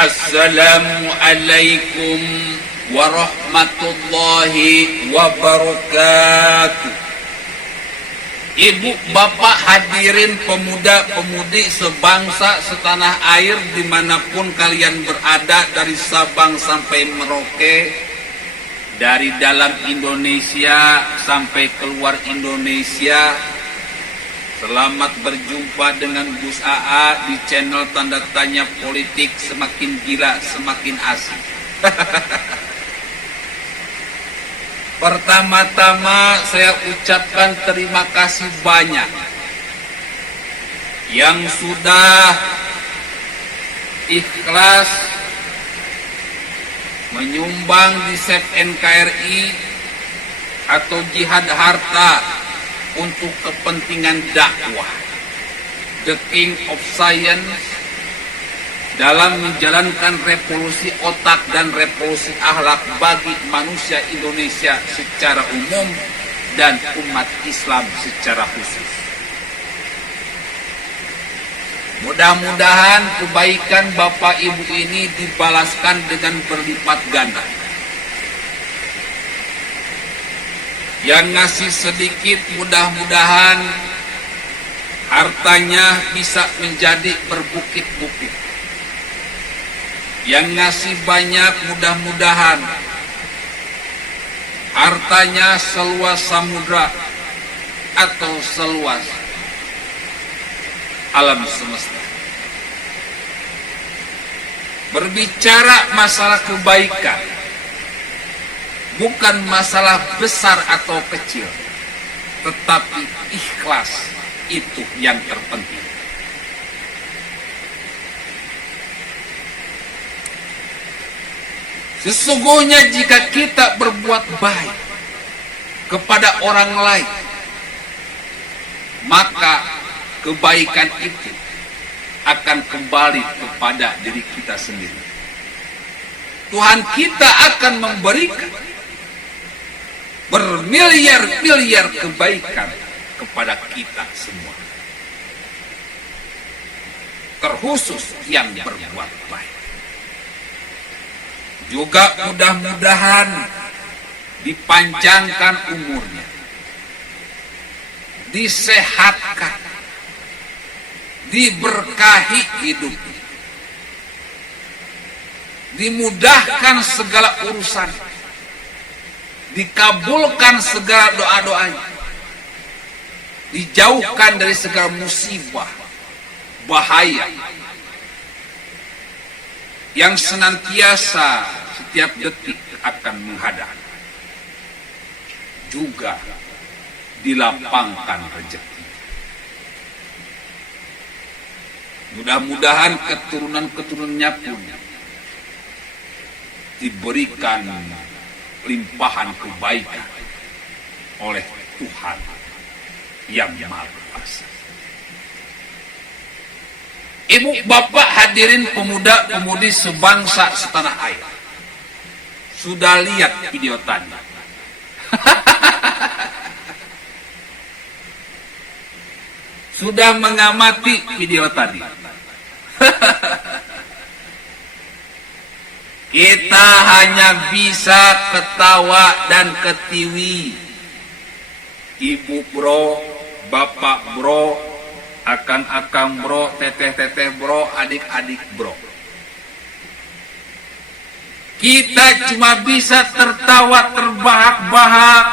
Assalamualaikum warahmatullahi wabarakatuh. Ibu, bapak, hadirin pemuda-pemudi sebangsa setanah air dimanapun kalian berada, dari Sabang sampai Merauke, dari dalam Indonesia sampai keluar Indonesia. Selamat berjumpa dengan Gus AA di channel tanda tanya politik semakin gila semakin asik. Pertama-tama saya ucapkan terima kasih banyak yang sudah ikhlas menyumbang di SEP NKRI atau jihad harta untuk kepentingan dakwah, the king of science, dalam menjalankan revolusi otak dan revolusi akhlak bagi manusia Indonesia secara umum dan umat Islam secara khusus. Mudah-mudahan kebaikan Bapak Ibu ini dibalaskan dengan berlipat ganda. Yang ngasih sedikit mudah-mudahan hartanya bisa menjadi berbukit-bukit. Yang ngasih banyak mudah-mudahan hartanya seluas samudra atau seluas alam semesta. Berbicara masalah kebaikan bukan masalah besar atau kecil, tetapi ikhlas itu yang terpenting. Sesungguhnya jika kita berbuat baik kepada orang lain, maka kebaikan itu akan kembali kepada diri kita sendiri. Tuhan kita akan memberikan bermiliar-miliar kebaikan kepada kita semua, terkhusus yang berbuat baik. Juga mudah-mudahan dipanjangkan umurnya, disehatkan, diberkahi hidupnya, dimudahkan segala urusan, dikabulkan segala doa-doanya, dijauhkan dari segala musibah, bahaya yang senantiasa setiap detik akan menghadang. Juga dilapangkan rezeki. Mudah-mudahan keturunan-keturunannya pun diberikan limpahan kebaikan oleh Tuhan yang Maha Kuasa. Ibu, bapak, hadirin pemuda-pemudi sebangsa setanah air, sudah lihat video tadi? Sudah mengamati video tadi? Kita hanya bisa ketawa dan ketiwi. Ibu bro, bapak bro, akang-akang bro, teteh-teteh bro, adik-adik bro. Kita cuma bisa tertawa terbahak-bahak,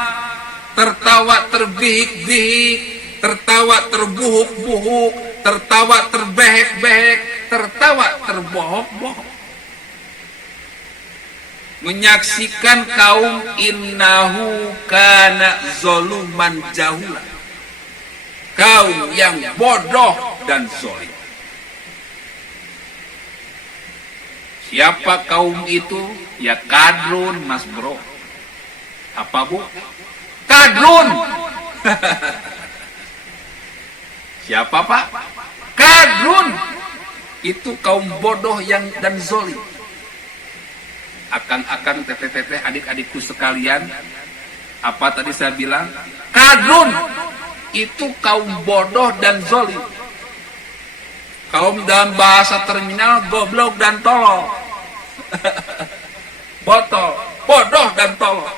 tertawa terbihik-bihik, tertawa terbuhuk-buhuk, tertawa terbehek-behek, tertawa terbohok-bohok. Menyaksikan kaum innahu kana zoluman jahula, kaum yang bodoh dan zalim. Siapa kaum itu? Ya kadrun, mas bro. Apa bu? Kadrun. Siapa pak? Kadrun. Itu kaum bodoh yang dan zalim. Akang-akang, teteh-teteh, adik-adikku sekalian, apa tadi saya bilang? Kadrun itu kaum bodoh dan zalim. Kalau dalam bahasa terminal, goblok dan tolol. Botol, bodoh dan tolol.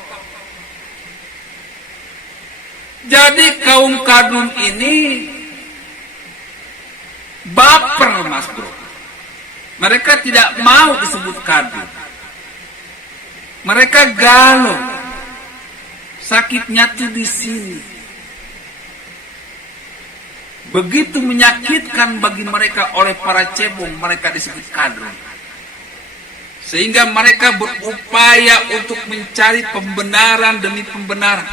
Jadi kaum kadrun ini baper, Mas Bro. Mereka tidak mau disebut kadrun. Mereka galau. Sakitnya tuh di sini. Begitu menyakitkan bagi mereka oleh para cebong, mereka disebut kadrun. Sehingga mereka berupaya untuk mencari pembenaran demi pembenaran.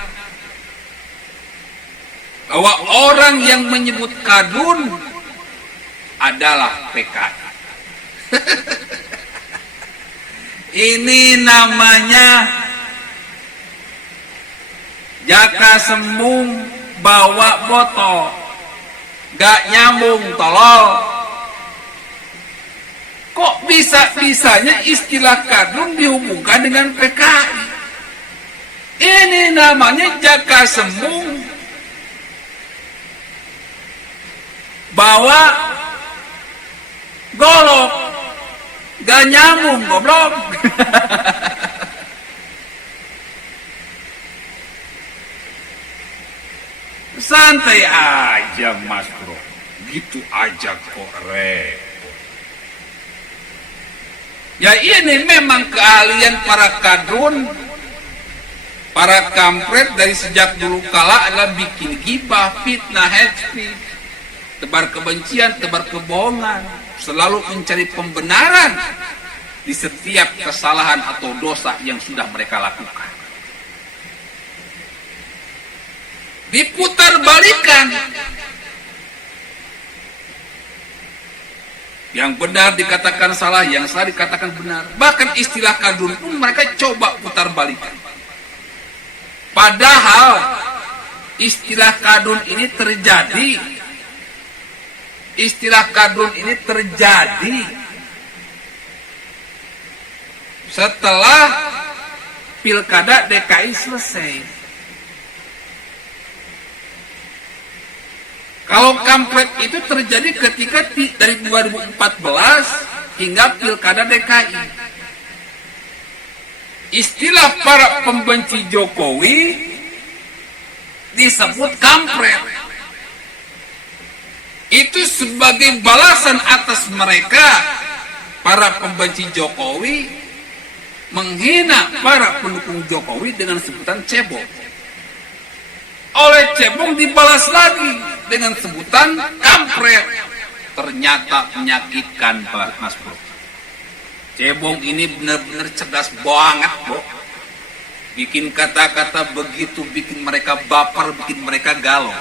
Bahwa orang yang menyebut kadrun adalah PKI. Ini namanya jaka sembung bawa botol, gak nyambung, tolol. Kok bisa-bisanya istilah kadrun dihubungkan dengan PKI? Ini namanya jaka sembung bawa golok, gak nyambung, goblok. Santai aja, Mas Bro. Gitu aja kok repot. Ya ini memang keahlian para kadrun, para kampret dari sejak dulu kala adalah bikin gibah, fitnah, hate speech, tebar kebencian, tebar kebohongan, selalu mencari pembenaran di setiap kesalahan atau dosa yang sudah mereka lakukan. Diputar balikan. Yang benar dikatakan salah, yang salah dikatakan benar. Bahkan istilah kadrun pun mereka coba putar balikan. Padahal istilah kadrun ini terjadi. Istilah kadrun ini terjadi setelah Pilkada DKI selesai. Kalau kampret itu terjadi ketika dari 2014 hingga Pilkada DKI. Istilah para pembenci Jokowi disebut kampret. Itu sebagai balasan atas mereka, para pembenci Jokowi, menghina para pendukung Jokowi dengan sebutan cebong. Oleh cebong dibalas lagi dengan sebutan kampret. Ternyata menyakitkan, Pak Mas Bro. Cebong ini benar-benar cerdas banget, Bro. Bikin kata-kata begitu, bikin mereka baper, bikin mereka galau.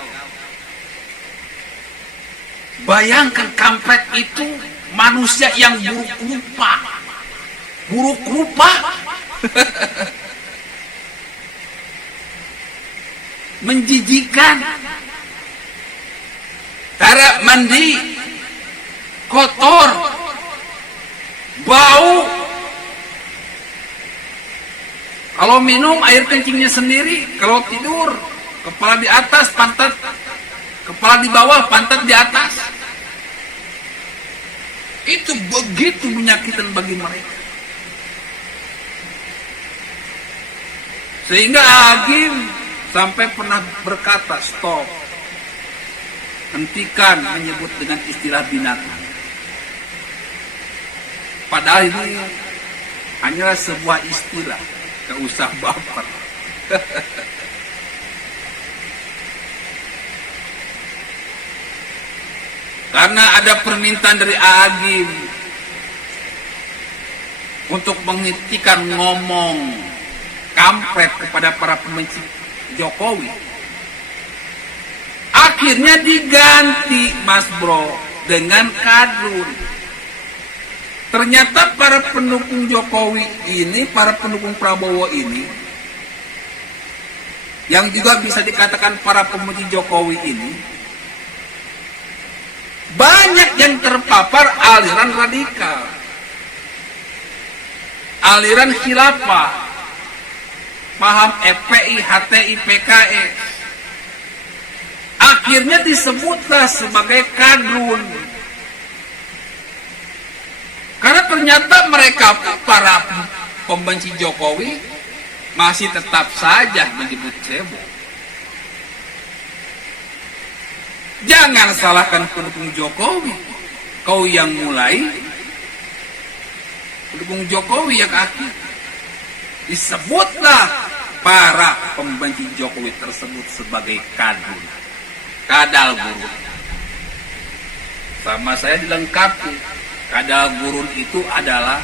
Bayangkan kampret itu manusia yang buruk rupa. Buruk rupa. Menjijikan. Cara mandi kotor, bau. Kalau minum air kencingnya sendiri, kalau tidur kepala di atas, pantat kepala di bawah, pantat di atas. Itu begitu menyakitkan bagi mereka. Sehingga Agim sampai pernah berkata, stop, hentikan menyebut dengan istilah binatang. Padahal ini hanyalah sebuah istilah, gak usah baper. Karena ada permintaan dari Agim untuk menghentikan ngomong kampret kepada para pembenci Jokowi. Akhirnya diganti, Mas Bro, dengan kadrun. Ternyata para pendukung Jokowi ini, para pendukung Prabowo ini, yang juga bisa dikatakan para pembenci Jokowi ini, banyak yang terpapar aliran radikal, aliran khilafah, paham FPI, HTI, PKS. Akhirnya disebutlah sebagai kadrun. ternyata mereka para pembenci Jokowi masih tetap saja menyebut cebong. Jangan salahkan pendukung Jokowi. Kau yang mulai, pendukung Jokowi yang akhir. Disebutlah para pembenci Jokowi tersebut sebagai kadal gurun. Sama saya dilengkapi, kadal gurun itu adalah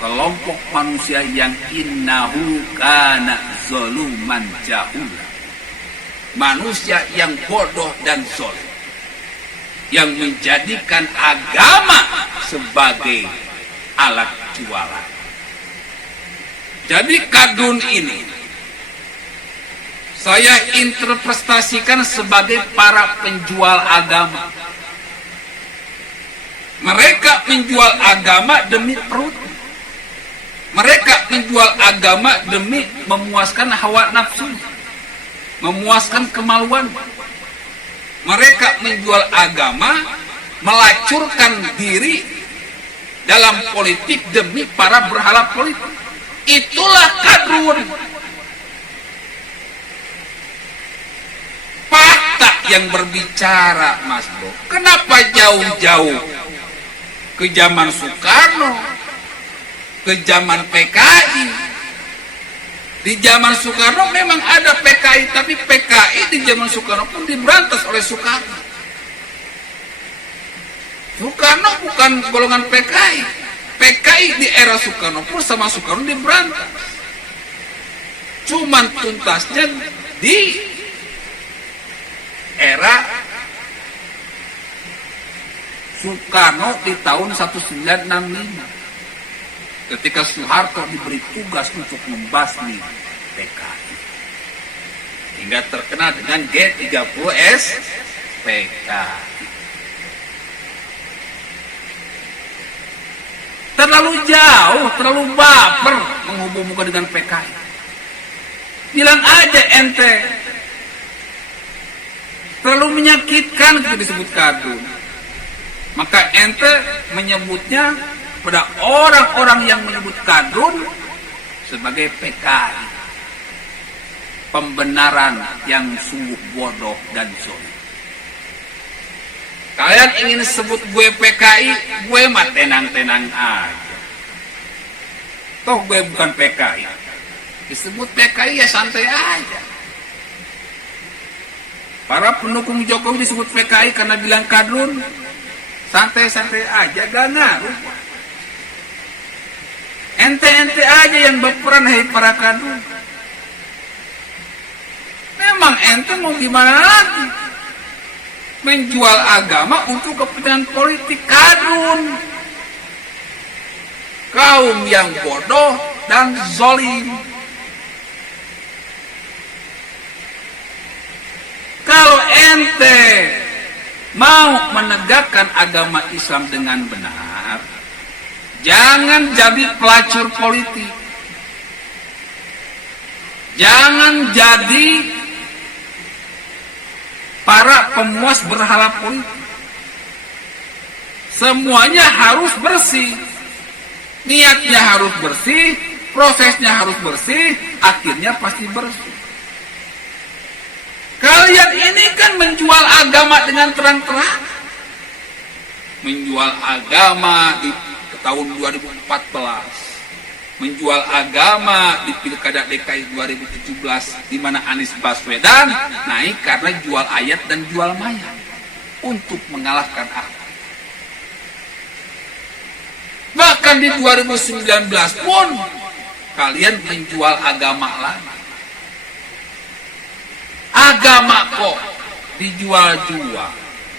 kelompok manusia yang innahu kana zaluman jahula. Manusia yang bodoh dan zalim, yang menjadikan agama sebagai alat jualan. Jadi kadrun ini saya interpretasikan sebagai para penjual agama. Mereka menjual agama demi perut. Mereka menjual agama demi memuaskan hawa nafsu, memuaskan kemaluan. Mereka menjual agama, melacurkan diri dalam politik demi para berhala politik. Itulah kadrun. Fakta yang berbicara, Mas Bro. Kenapa jauh-jauh ke zaman Soekarno, ke zaman PKI? Di zaman Soekarno memang ada PKI, tapi PKI di zaman Soekarno pun diberantas oleh Soekarno. Soekarno bukan golongan PKI. PKI di era Soekarno pun sama Soekarno diberantas. Cuman tuntasnya di era Soekarno di tahun 1965. Ketika Soeharto diberi tugas untuk membasmi PKI, hingga terkenal dengan G30S PKI. Terlalu jauh, terlalu baper menghubung-hubungkan dengan PKI. Bilang aja ente. Terlalu menyakitkan itu disebut kadrun. Maka ente menyebutnya pada orang-orang yang menyebut kadrun sebagai PKI. Pembenaran yang sungguh bodoh dan zalim. Kalian ingin sebut gue PKI, gue mah tenang-tenang aja. Toh gue bukan PKI. Disebut PKI ya santai aja. Para pendukung Jokowi disebut PKI karena bilang kadrun, santai-santai aja, gak ngaruh. Ente-ente aja yang berperan, hei para kadrun. Memang ente mau gimana lagi? Menjual agama untuk kepentingan politik, kadrun. Kaum yang bodoh dan zalim. Kalau ente mau menegakkan agama Islam dengan benar, jangan jadi pelacur politik. Jangan jadi para pemuas berhala politik. Semuanya harus bersih. Niatnya harus bersih, prosesnya harus bersih, akhirnya pasti bersih. Kalian ini kan menjual agama dengan terang-terang. Menjual agama di tahun 2014. Menjual agama di Pilkada DKI 2017, di mana Anies Baswedan naik karena jual ayat dan jual mayat untuk mengalahkan Ahok. Bahkan di 2019 pun kalian menjual agama lagi. Agama kok dijual-jual.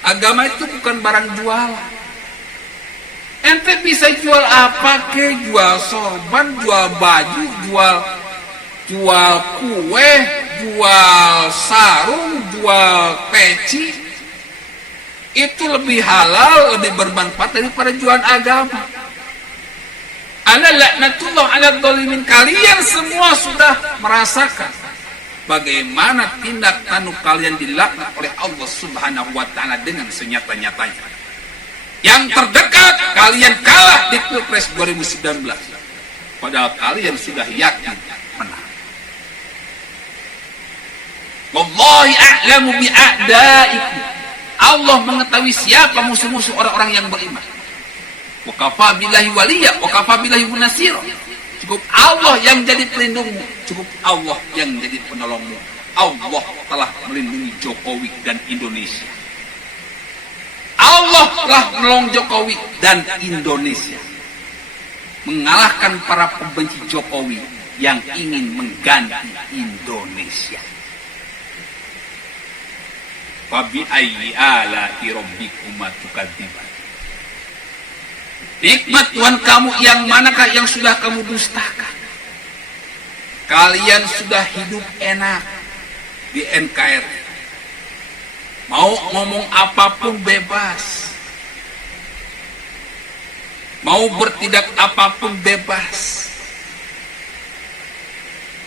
Agama itu bukan barang jualan. Ente bisa jual apa ke? Jual sorban, jual baju, jual kue, jual sarung, jual peci. Itu lebih halal, lebih bermanfaat daripada jualan agama. Ala laknatullah ala dzalimin. Kalian semua sudah merasakan bagaimana tindak tanduk kalian dilaknat oleh Allah Subhanahu wa taala dengan senyata-nyatanya. Yang terdekat kalian kalah di Pilpres 2019. Padahal kalian sudah yakin menang. Wallahi a'lamu bi'a'daikum. Allah mengetahui siapa musuh-musuh orang-orang yang beriman. Wa kafa billahi waliya wa kafa billahi nasira. Cukup Allah yang jadi pelindungmu, cukup Allah yang jadi penolongmu. Allah telah melindungi Jokowi dan Indonesia. Allah telah menolong Jokowi dan Indonesia. Mengalahkan para pembenci Jokowi yang ingin mengganti Indonesia. Fabi ayyi ala'i rabbikuma tukadziban. Nikmat Tuhan kamu yang manakah yang sudah kamu dustakan? Kalian sudah hidup enak di NKRI. Mau ngomong apapun bebas. Mau bertindak apapun bebas.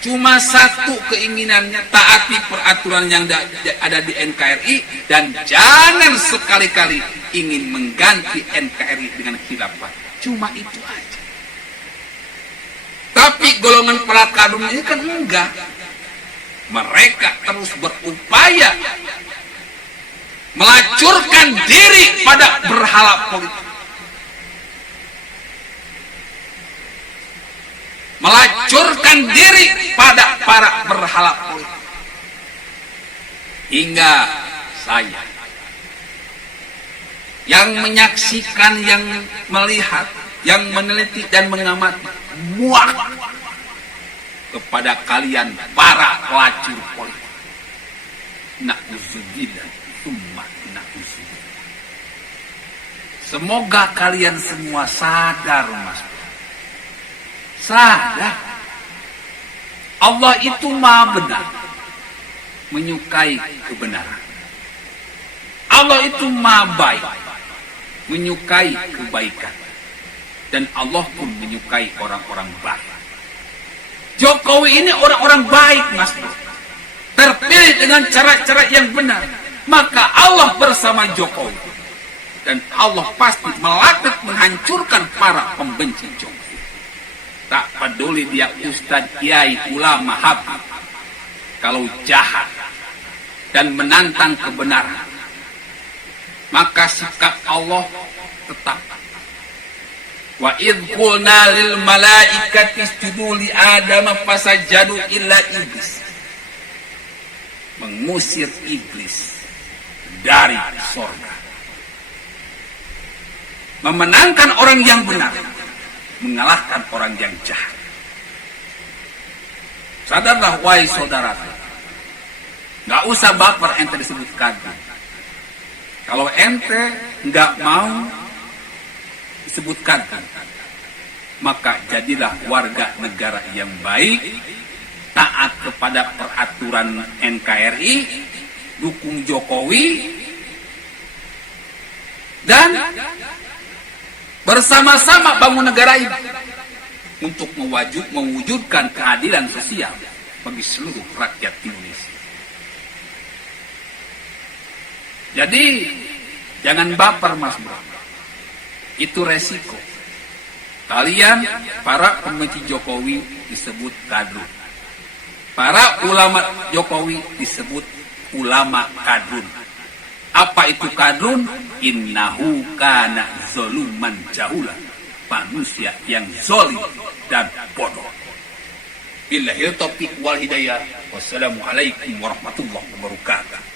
Cuma satu keinginannya, taati peraturan yang ada di NKRI dan jangan sekali-kali ingin mengganti NKRI dengan khilafah. Cuma itu aja. Tapi golongan para kadrun ini kan enggak. Mereka terus berupaya melacurkan diri pada berhala politik. Melacurkan diri pada para berhala politik. Hingga saya yang menyaksikan, yang melihat, yang meneliti dan mengamati, muak kepada kalian para pelacur politik. Na'udzubillah, summa na'udzubillah. Semoga kalian semua sadar, Mas. Sadar. Allah itu Maha benar, menyukai kebenaran. Allah itu Maha baik, menyukai kebaikan. Dan Allah pun menyukai orang-orang baik. Jokowi ini orang-orang baik, Mas. Terpilih dengan cara-cara yang benar. Maka Allah bersama Jokowi. Dan Allah pasti melaknat menghancurkan para pembenci Jokowi. Tak peduli dia ustadz, kiai, ulama, habib. Kalau jahat dan menantang kebenaran, maka sikap Allah tetap. Wa idh qulna lil malaikati isjudu li Adama fasajadu illa iblis. Mengusir iblis dari surga. Memenangkan orang yang benar, mengalahkan orang yang jahat. Sadarlah wahai saudara, nggak usah baper ente disebutkan. Kalau ente nggak mau disebutkan, maka jadilah warga negara yang baik, taat kepada peraturan NKRI, dukung Jokowi, dan bersama-sama bangun negara ini untuk mewujudkan keadilan sosial bagi seluruh rakyat Indonesia. Jadi jangan baper, Mas Bro. Itu resiko. Kalian para pembenci Jokowi disebut kadrun. Para ulama Jokowi disebut ulama kadrun. Apa itu kadrun? Innahu kana zaluman jahula. Manusia yang zalim dan bodoh. Billahil taufiq wal hidayah. Wassalamualaikum warahmatullahi wabarakatuh.